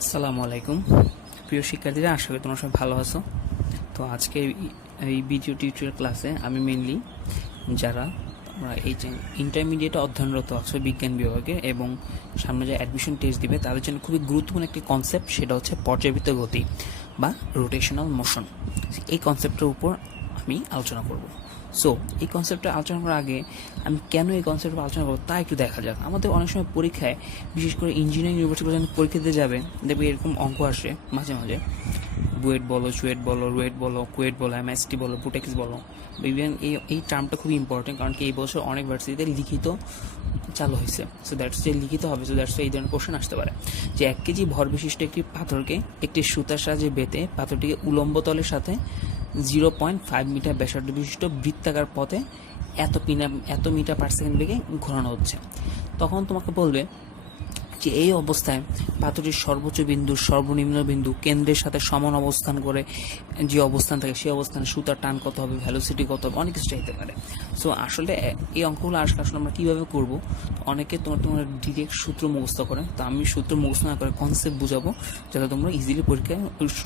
আসসালামু আলাইকুম প্রিয় শিক্ষার্থীরা, আশা করি তোমরা সবাই ভালো আছো। তো আজকে এই ভিডিও টিউটোরিয়াল ক্লাসে আমি মেইনলি যারা তোমরা এই যে ইন্টারমিডিয়েটে অধ্যয়নরত আছো বিজ্ঞান বিভাগে এবং সামনে যে অ্যাডমিশন টেস্ট দিবে তাদের জন্য খুবই গুরুত্বপূর্ণ একটি কনসেপ্ট, সেটা হচ্ছে পর্যাবৃত্ত গতি বা রোটেশনাল মোশন। এই কনসেপ্টের উপর আমি আলোচনা করব। সো এই কনসেপ্টটা আলোচনা করার আগে আমি কেন এই কনসেপ্ট আলোচনা করবো তা একটু দেখা যাক। আমাদের অনেক সময় পরীক্ষায়, বিশেষ করে ইঞ্জিনিয়ারিং ইউনিভার্সিটি যখন পরীক্ষা দিতে যাবে, দেখবে এরকম অঙ্ক আসে মাঝে মাঝে, বুয়েট বলো, চুয়েট বলো, রুয়েট বলো, কুয়েট বলো, এমএসটি বলো, বুটেক্স বলো। ইভেন এই টার্মটা খুবই ইম্পর্টেন্ট, কারণ কি এই বছর অনেক ভার্সিটিতে লিখিত চালু হয়েছে। সো দ্যাটস যে লিখিত হবে, সো দ্যাটস এই ধরনের কোশ্চেন আসতে পারে যে 1 কেজি ভর বিশিষ্ট একটি পাথরকে একটি সুতার সাহায্যে বেঁধে পাথরটিকে উলম্ব তলের সাথে 0.5 মিটার ব্যাসার্ধ বিশিষ্ট বৃত্তাকার পথে এত মিটার পার সেকেন্ড বেগে ঘোরানো হচ্ছে। তখন তোমাকে বলবে যে এই অবস্থায় পাথরটির সর্বোচ্চ বিন্দু, সর্বনিম্ন বিন্দু কেন্দ্রের সাথে সমান অবস্থান করে যে অবস্থান থাকে সেই অবস্থানে সুতার টান কত হবে, ভ্যালোসিটি কত হবে, অনেক কিছু চাইতে পারে। সো আসলে এই অঙ্কগুলো আসলে আমরা কীভাবে করবো, অনেকে তোমার ডিরেক্ট সূত্র মুখস্থ করে। তো আমি সূত্র মুখস্থ না করে কনসেপ্ট বুঝাবো, যাতে তোমরা ইজিলি পরীক্ষায়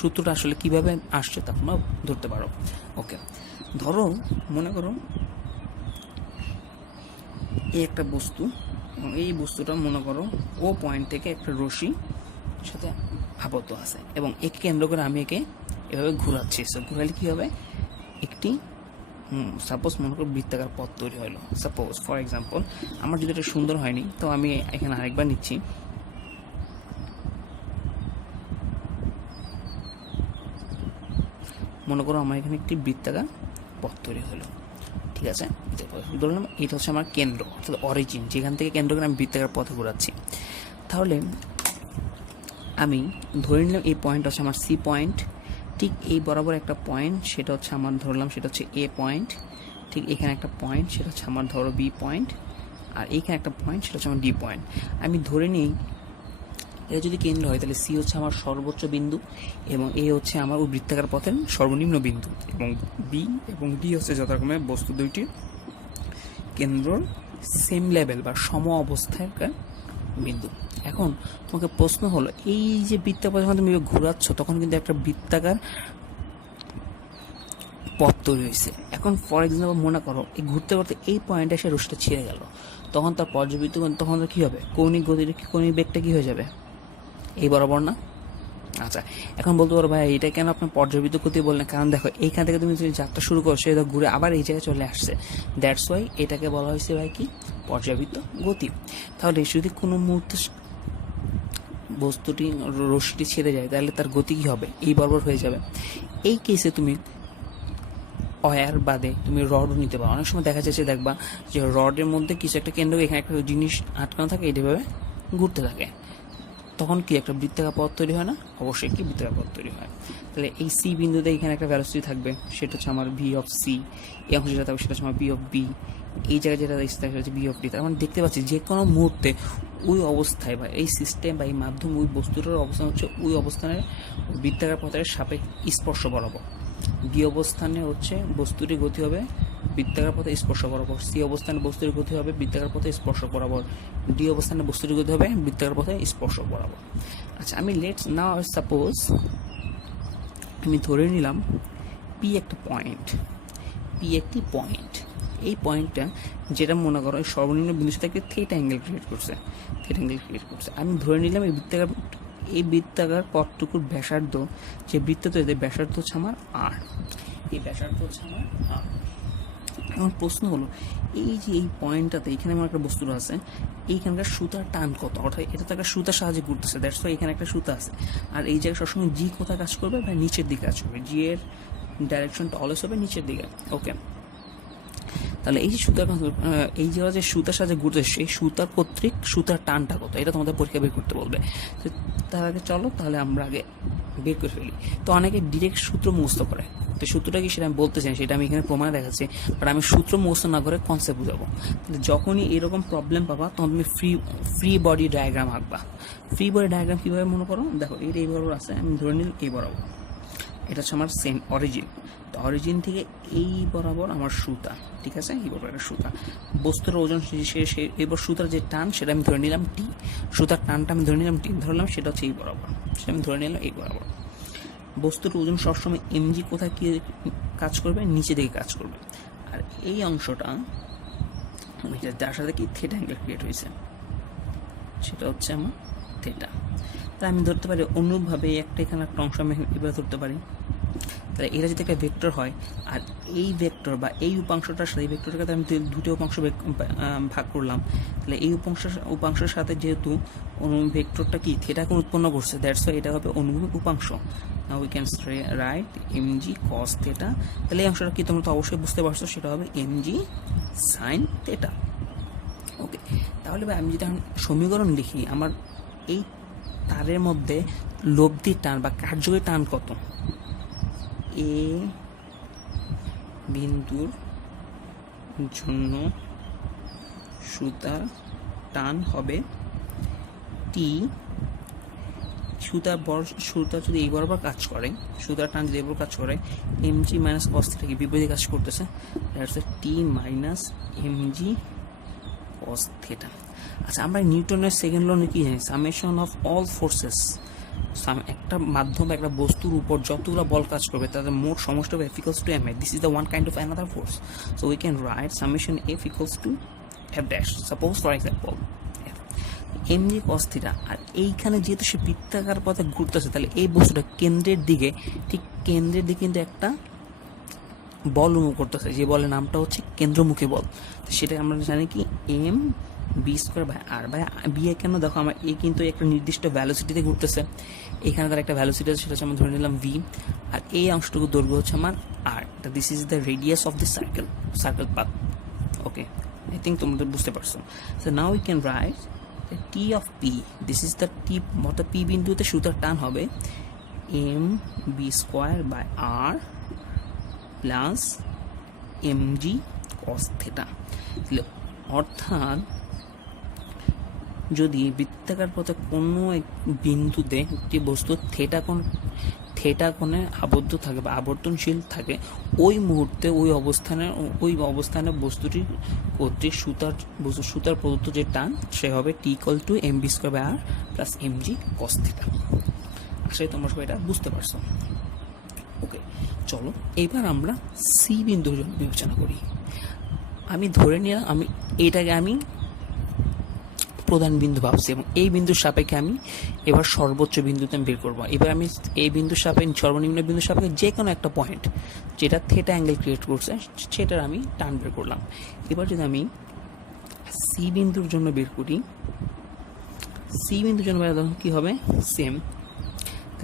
সূত্রটা আসলে কীভাবে আসছে তা তোমরা ধরতে পারো। ওকে, ধরো মনে করো এই একটা বস্তু, এবং এই বস্তুটা মনে করো ও পয়েন্ট থেকে একটা রশি সাথে আবদ্ধ আছে এবং একে কেন্দ্র করে আমি একে এভাবে ঘোরাচ্ছি। সো ঘোরালে কী হবে, একটি সাপোজ মনে করো বৃত্তাকার পথ তৈরি হলো। সাপোজ ফর এক্সাম্পল, আমার যদি এটা সুন্দর হয়নি তো আমি এখানে আরেকবার নিচ্ছি। মনে করো আমার এখানে একটি বৃত্তাকার পথ তৈরি হলো, ঠিক আছে। ধরলাম এটা হচ্ছে আমার কেন্দ্র, অর্থাৎ অরিজিন, যেখান থেকে কেন্দ্র করে আমি বৃত্তাকার পথে ঘোরাচ্ছি। তাহলে আমি ধরে নিলাম এই পয়েন্ট হচ্ছে আমার সি পয়েন্ট, ঠিক এই বরাবর একটা পয়েন্ট, সেটা হচ্ছে আমার ধরলাম সেটা হচ্ছে এ পয়েন্ট, ঠিক এখানে একটা পয়েন্ট, সেটা হচ্ছে আমার ধরো বি পয়েন্ট, আর এইখানে একটা পয়েন্ট, সেটা হচ্ছে আমার ডি পয়েন্ট। আমি ধরে নিই এটা যদি কেন্দ্র হয় তাহলে সি হচ্ছে আমার সর্বোচ্চ বিন্দু এবং এ হচ্ছে আমার ওই বৃত্তাকার পথের সর্বনিম্ন বিন্দু, এবং বি এবং ডি হচ্ছে যথাক্রমে বস্তু দুইটির কেন্দ্র সেম লেভেল বা সম অবস্থায়কার বিন্দু। এখন তোমাকে প্রশ্ন হলো, এই যে বৃত্তাকার যখন তুমি ঘোরাচ্ছ তখন কিন্তু একটা বৃত্তাকার পথ তৈরি হয়েছে। এখন ফর এক্সাম্পল মনে করো এই ঘুরতে করতে এই পয়েন্টে এসে রশিটা ছিঁড়ে গেল, তখন তার পর্যবৃত্ত তখন কী হবে, কৌণিক গতির কৌণিক বেগটা কী হয়ে যাবে, এই বরাবর না? আচ্ছা, এখন বলতে পারো ভাই এটা কেন আপনি পর্যাবৃত্ত গতি বললেন? কারণ দেখো এইখান থেকে তুমি যদি যাত্রা শুরু করো সেটা ঘুরে আবার এই জায়গায় চলে আসছে, দ্যাটস ওয়াই এটাকে বলা হয়েছে ভাই কি, পর্যাবৃত্ত গতি। তাহলে যদি কোনো মুহূর্তে বস্তুটি রশ্মিটি ছেড়ে যায় তাহলে তার গতি কী হবে, এই বরাবর হয়ে যাবে। এই কেসে তুমি অয়ার বাদে তুমি রডও নিতে পারো। অনেক সময় দেখা যাচ্ছে, দেখবা যে রডের মধ্যে কিছু একটা কেন্দ্র, এখানে একটা জিনিস আটকানো থাকে, এইভাবে ঘুরতে থাকে, তখন কি একটা বৃত্তাকার পথ তৈরি হয় না? অবশ্যই কি বৃত্তাকার পথ তৈরি হয়। তাহলে এই সি বিন্দুতে এখানে একটা ভ্যালোসিটি থাকবে, সেটা হচ্ছে আমার ভি অফ সি, এই অংশ যেটা থাকবে সেটা হচ্ছে আমার বি অফ বি, এই জায়গায় যেটা সেটা হচ্ছে বি অফ ডি। তার মানে দেখতে পাচ্ছি যে কোনো মুহূর্তে ওই অবস্থায় বা এই সিস্টেম বা এই মাধ্যম ওই বস্তুটার অবস্থান হচ্ছে ওই অবস্থানের বৃত্তাকার পথের সাপেক্ষে স্পর্শ বরাবর। বি অবস্থানে হচ্ছে বস্তুটির গতি হবে বৃত্তাকার পথে স্পর্শ বরাবর, সি অবস্থানে বস্তুর গতি হবে বৃত্তাকার পথে স্পর্শ বরাবর, ডি অবস্থানে বস্তুর গতি হবে বৃত্তাকার পথে স্পর্শ বরাবর। আচ্ছা, আমি লেটস নাও সাপোজ আমি ধরে নিলাম পি একটা পয়েন্ট, এই পয়েন্টটা যেটা মনে করো এই সর্বনিম্ন বিন্দুর সাথে একটা থিটা অ্যাঙ্গেল ক্রিয়েট করছে। আমি ধরে নিলাম এই বৃত্তাকার পথটুকুর ব্যাসার্ধ, যে বৃত্ত তৈরি ব্যাসার্ধ হচ্ছে আমার আর, এই ব্যাসার্ধ হচ্ছে আমার আর। এখন প্রশ্ন হলো, এই যে এই পয়েন্টটাতে এখানে আমার একটা বস্তু আছে, এইখানকার সুতার টান কত, অর্থাৎ এটা তো একটা সুতার সাহায্যে ঘুরতেছে, দ্যাটস ওয়াই এখানে একটা সুতা আছে। আর এই জায়গায় সবসময় জি কোথায় কাজ করবে, বা নিচের দিকে কাজ করবে, জি এর ডাইরেকশনটা অলওয়েজ হবে নিচের দিকে। ওকে, তাহলে এই যে এই জায়গায় যে সুতার সাহায্যে ঘুরতেছে সেই সুতার কর্তৃক সুতার টানটা কত, এটা তোমাদের পরীক্ষা বের করতে বলবে। তো তার আগে চলো তাহলে আমরা আগে বের করে ফেলি। তো অনেকে ডিরেক্ট সূত্র মুখস্থ করে, তো সূত্রটা কি সেটা আমি বলতে চাই, সেটা আমি এখানে প্রমাণে দেখাচ্ছি, বাট আমি সূত্র মুখস্থ না করে কনসেপ্ট বুঝাবো। যখনই এরকম প্রবলেম পাবা তখন তুমি ফ্রি বডি ডায়াগ্রাম আঁকবা। ফ্রি বডি ডায়াগ্রাম কীভাবে মনে করো, দেখো এই বরাবর আছে, আমি ধরে নিলাম এই বরাবর, এটা হচ্ছে আমার সেম অরিজিন। তো অরিজিন থেকে এই বরাবর আমার সুতা, ঠিক আছে, এই বরাবর একটা সুতা, বস্তুর ওজন এবার সুতার যে টান সেটা আমি ধরে নিলাম টি, সুতার টানটা আমি ধরে নিলাম টি, ধরলাম সেটা হচ্ছে এই বরাবর, সেটা আমি ধরে নিলাম এই বরাবর। বস্তুর ওজন সবসময় এমজি কোথায় কি কাজ করবে, নিচে দিকে কাজ করবে। আর এই অংশটা যার সাথে কি থিটা অ্যাঙ্গেল ক্রিয়েট হয়েছে সেটা হচ্ছে আমার থিটা। তাই আমি ধরতে পারি অনুরূপভাবে একটা এখানে একটা অংশ আমি এবার ধরতে পারি। তাহলে এটা যদি একটা ভেক্টর হয়, আর এই ভেক্টর বা এই উপাংশটার সাথে এই ভেক্টরটাকে আমি দুটো উপাংশ ভাগ করলাম, তাহলে এই উপাংশের সাথে যেহেতু ভেক্টরটা কি থিটাকে উৎপন্ন করছে, দ্যাটস ওয়াই এটা হবে অনুভূমিক উপাংশ। নাও we can right MG cos theta. তাহলে এই অংশটা কি তোমরা তো অবশ্যই বুঝতে পারছো, সেটা হবে এমজি সাইন থিটা। ওকে, তাহলে ভাই আমি যদি সমীকরণ লিখি, আমার এই তারের মধ্যে লব্ধির টান বা কার্যকরী টান কত, এ বিন্দুর জন্য সুতার টান হবে টি, সুতা যদি এই বরাবর কাজ করে, সুতার টান যদি এই বরাবর কাজ করে, এমজি মাইনাস কস থিটা কি বিপরীতে কাজ করতেছে, that's T minus mg cos theta. আচ্ছা, আমরা নিউটনের সেকেন্ড ল কি জানি, সামেশন অফ অল ফোর্সেস, একটা মাধ্যম একটা বস্তুর উপর যতগুলো বল কাজ করবে তাদের মোট সমষ্টি হবে F equals to ma. This is the one kind of another force, so we can write summation F equals to F dash. Suppose for example mg cos theta, আর এইখানে যেহেতু সে বৃত্তাকার পথে ঘুরতেছে, তাহলে এই বস্তুটা কেন্দ্রের দিকে, ঠিক কেন্দ্রের দিকে কিন্তু একটা বল মুভ করতেছে, যে বলের নামটা হচ্ছে কেন্দ্রমুখী বল। সেটা আমরা জানি কি M B square by R. By B এ কেন, দেখো আমার এ কিন্তু একটা নির্দিষ্ট ভ্যালোসিটিতে ঘুরতেছে, এখানে তার একটা ভ্যালোসিটি আছে, সেটা হচ্ছে আমরা ধরে নিলাম ভি, আর এই অংশটুকু দৈর্ঘ্য হচ্ছে আমার আর। This is the radius of the circle path. Okay, I think তোমরা বুঝতে পারছো। So now we can write T of P, this is the T, অর্থাৎ পি বিন্দুতে সুতার টান হবে m B square by r plus mg cos theta. অর্থাৎ যদি বৃত্তাকার পথে কোনো এক বিন্দুতে একটি বস্তু থিটা কোণে আবদ্ধ থাকে বা আবর্তনশীল থাকে, ওই মুহূর্তে ওই অবস্থানে বস্তুটির কর্তৃক সুতার প্রদত্ত যে টান সে হবে T equal to m B square by r plus mg cos theta. আশা করি তোমরা সবাই এটা বুঝতে পারছো। ওকে, চলো এবার আমরা সি বিন্দুর জন্য বিবেচনা করি। আমি ধরে নিলাম এটাকে আমি প্রধান বিন্দু ভাবছি, এবং এই বিন্দুর সাপেক্ষে আমি এবার সর্বোচ্চ বিন্দুতে বের করবো। এবার আমি এই বিন্দুর সাপেক্ষে সর্বনিম্ন বিন্দুর সাপেক্ষে যে কোনো একটা পয়েন্ট যেটা থিটা অ্যাঙ্গেল ক্রিয়েট করছে সেটার আমি টান বের করলাম। এবার যদি আমি সি বিন্দুর জন্য বের করি, সি বিন্দুর জন্য বের কি হবে, সেম।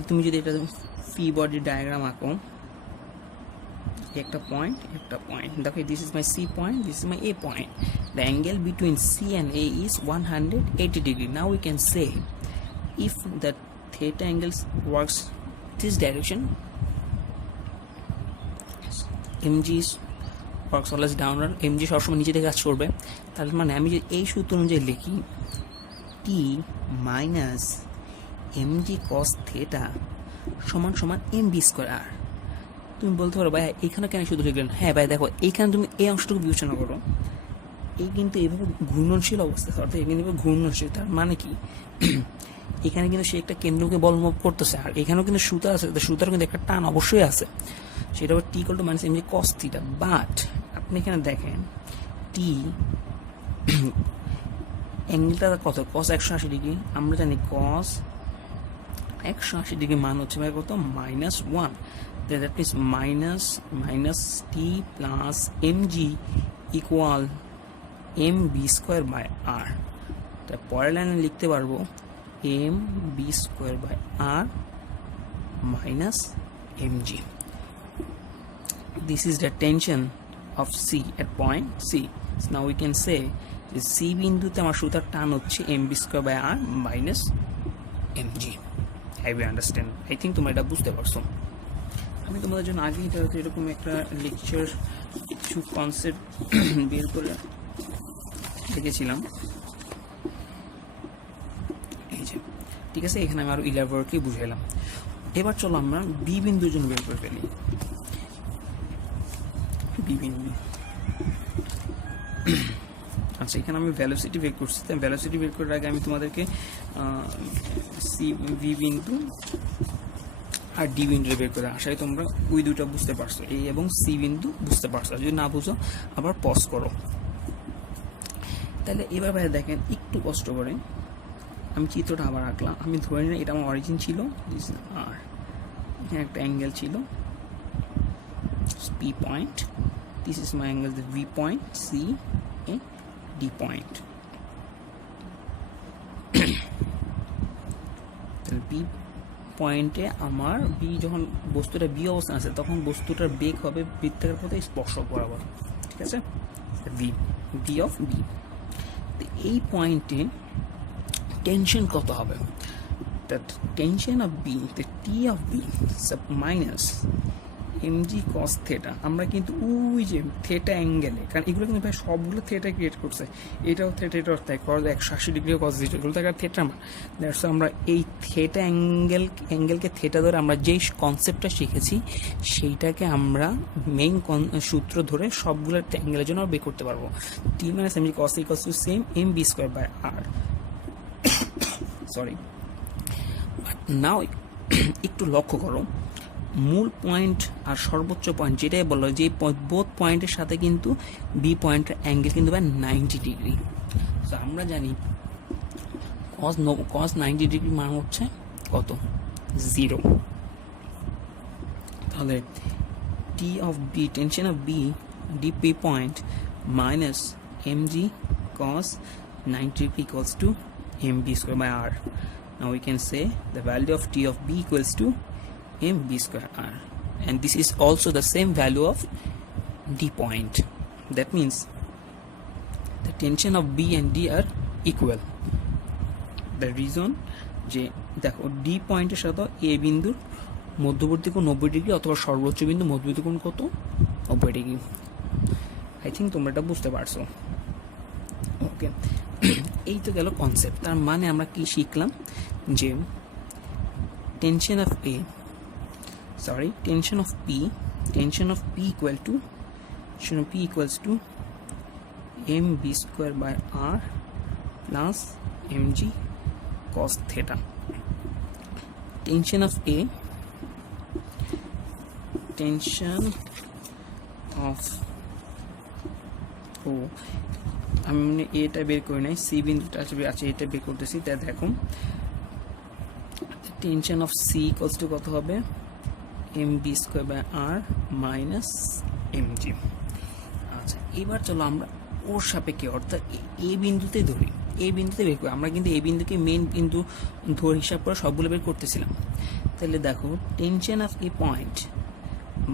তুমি যদি এটা ফি বডি ডায়াগ্রাম আঁকো, একটা পয়েন্ট দেখো, this is my C point, this is my A point, the angle between C and A is 180 degree. Now we can say if the theta angle works this direction, mg works always downward, mg সবসময় নিচে থেকে কাজ করবে। তাহলে মানে আমি যদি এই সূত্র অনুযায়ী লিখি t minus mg cos theta সমান সমান mb স্কোয়ার আর। তুমি বলতে পারো ভাই এখানে কেন শুধু লিখলেন? হ্যাঁ ভাই দেখো, এইখানে তুমি এই অংশটুকু বিবেচনা করো, এই কিন্তু এইভাবে ঘূর্ণনশীল অবস্থা, অর্থাৎ এখানে ঘূর্ণনশীল। তার মানে কি, এখানে কিন্তু সে একটা কেন্দ্রকে বল মুভ করতেছে, আর এখানেও কিন্তু সুতা আছে, সুতার কিন্তু একটা টান অবশ্যই আছে, সেটা হবে T equal to minus mg cos theta. But আপনি এখানে দেখেন টি অ্যাঙ্গেলটা কত, কস 180 ডিগ্রি। আমরা জানি কস 180 ডিগ্রি মান হচ্ছে ভাই কত, -1। That means minus T plus mg equal m B square by r. তার পরের লাইনে লিখতে পারবো m B square by R minus m g. This is the tension of C at point C. Now we can say যে C বিন্দুতে আমার সুতার টান হচ্ছে m B square by R minus m g. Have you understand? I think তোমরা এটা বুঝতে পারছো। আমি তোমাদের জন্য আগে এরকম একটা লেকচার কিছু কনসেপ্ট বের করে দেখেছিলাম, এই যে ঠিক আছে, এখানে আমি আরো ইলাবোরেটলি বুঝাইলাম। এবার চলো আমরা বি বিন্দুর জন্য বের করে ফেলি। বি বিন্দু, আচ্ছা এখানে আমি ভ্যালোসিটি বের করছি, তাই ভ্যালোসিটি বের করার আগে আমি তোমাদেরকে বি বিন্দু আর ডি বিন্দু বের করে, আশা করি তোমরা ওই দুটো বুঝতে পারছো, এ এবং সি বিন্দু বুঝতে পারছো। যদি না বুঝো আবার পজ করো। তাহলে এবার ভাই দেখেন একটু কষ্ট করে আমি চিত্রটা আবার আঁকলাম। আমি ধরে নিই এটা আমার অরিজিন ছিল, আর এখানে একটা অ্যাঙ্গেল ছিল P point, this is my angle V point, C A D point. তাহলে বি পয়েন্টে আমার বি যখন বস্তুটা বি অবস্থান আছে তখন বস্তুটার বেগ হবে বৃত্তাকার পথে স্পর্শক বরাবর, ঠিক আছে, বি বি অফ বি। এই পয়েন্টে টেনশন কত হবে? That tension of B, the T of B minus mg cos theta. আমরা কিন্তু ওই যে থিটা অ্যাঙ্গেলে, কারণ এগুলো কিন্তু ভাই সবগুলো থিটা ক্রিয়েট করছে, এটাও থিটা, এটাও তাই cos 180 ডিগ্রি cos 0, এগুলো তো একটা থিটা না। দ্যাটস আমরা এই থিটা অ্যাঙ্গেলকে থিটা ধরে আমরা যেই কনসেপ্টটা শিখেছি সেইটাকে আমরা মেইন সূত্র ধরে সবগুলো অ্যাঙ্গেলের জন্য বের করতে পারবো। T minus mg cos equals to same m B square by r. Sorry, but now একটু লক্ষ্য করো, মূল পয়েন্ট আর সর্বোচ্চ পয়েন্ট যেটাই বললো, যে বোথ পয়েন্টের সাথে কিন্তু বি পয়েন্টের অ্যাঙ্গেল কিন্তু 90 ডিগ্রি। তো আমরা জানি cos 90 ডিগ্রি মান হচ্ছে কত? 0। তাহলে T of B, tension of B D P point minus m g cos 90 degree equals to mb square by r. Now we can say the value of t of b equals to mb square r, and this is also the same value of d point. That means the tension of b and d are equal. The reason যে দেখো D পয়েন্টের সাথে এ বিন্দুর মধ্যবর্তী কোণ 90 degree অথবা সর্বোচ্চ বিন্দু মধ্যবর্তী কোণ কত? 90 ডিগ্রি। আই থিঙ্ক তোমরা এটা বুঝতে পারছো। ওকে, এই তো গেল কনসেপ্ট। তার মানে আমরা কি শিখলাম? যে tension of A, sorry, tension of P equals to mb square by r plus mg cos theta. Tension of O, আমি মানে এটা বের করে নাই, সি বিন্দুটা আছে এটা বের করতেছি। তাই দেখো tension of C equals to কত হবে? mb square by R minus mg। আচ্ছা এবার চলো আমরা ওর সাপেক্ষে অর্থাৎ এ বিন্দুতে ধরি, এ বিন্দুতে বের করি। আমরা কিন্তু এই বিন্দুকে মেন বিন্দু ধরে হিসাব করে সবগুলো বের করতেছিলাম। তাহলে দেখো tension of A point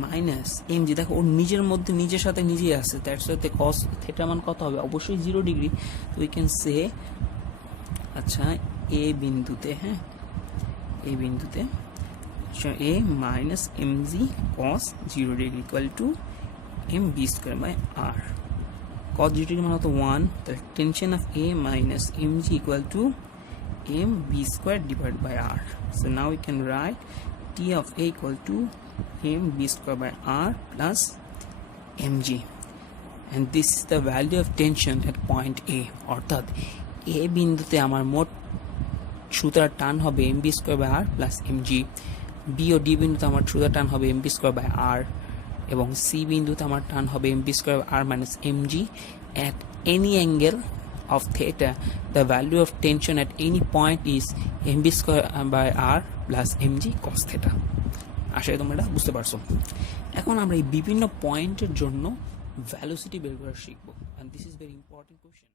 minus mg, দেখো ওর নিজের মধ্যে নিজের সাথে নিজেই আছে, তার সাথে cos থিটা মান কত হবে? অবশ্যই 0 ডিগ্রি। তো উই ক্যান সে, আচ্ছা এ বিন্দুতে, হ্যাঁ এ বিন্দুতে a minus mg cos 0 degree equal to mb square by r. Cos 0 degree মানে হতো 1, the tension of a minus mg equal to mb square divided by r. So now we can write t of a equal to mb square by r plus mg, and this is the value of tension at point a. অর্থাৎ a বিন্দুতে আমার মোট সুতার টান হবে mb square by r plus mg, B ও D বিন্দুতে আমার সুতার টান হবে mb square by r, এবং সি বিন্দুতে আমার টান হবে mb square by r minus mg. At any angle of theta, the value of tension at any point is mb square by r plus mg cos theta. আশা করি তোমরা এটা বুঝতে পারছো। এখন আমরা এই বিভিন্ন পয়েন্টের জন্য ভ্যালোসিটি বের করা শিখবো, and this is very important question.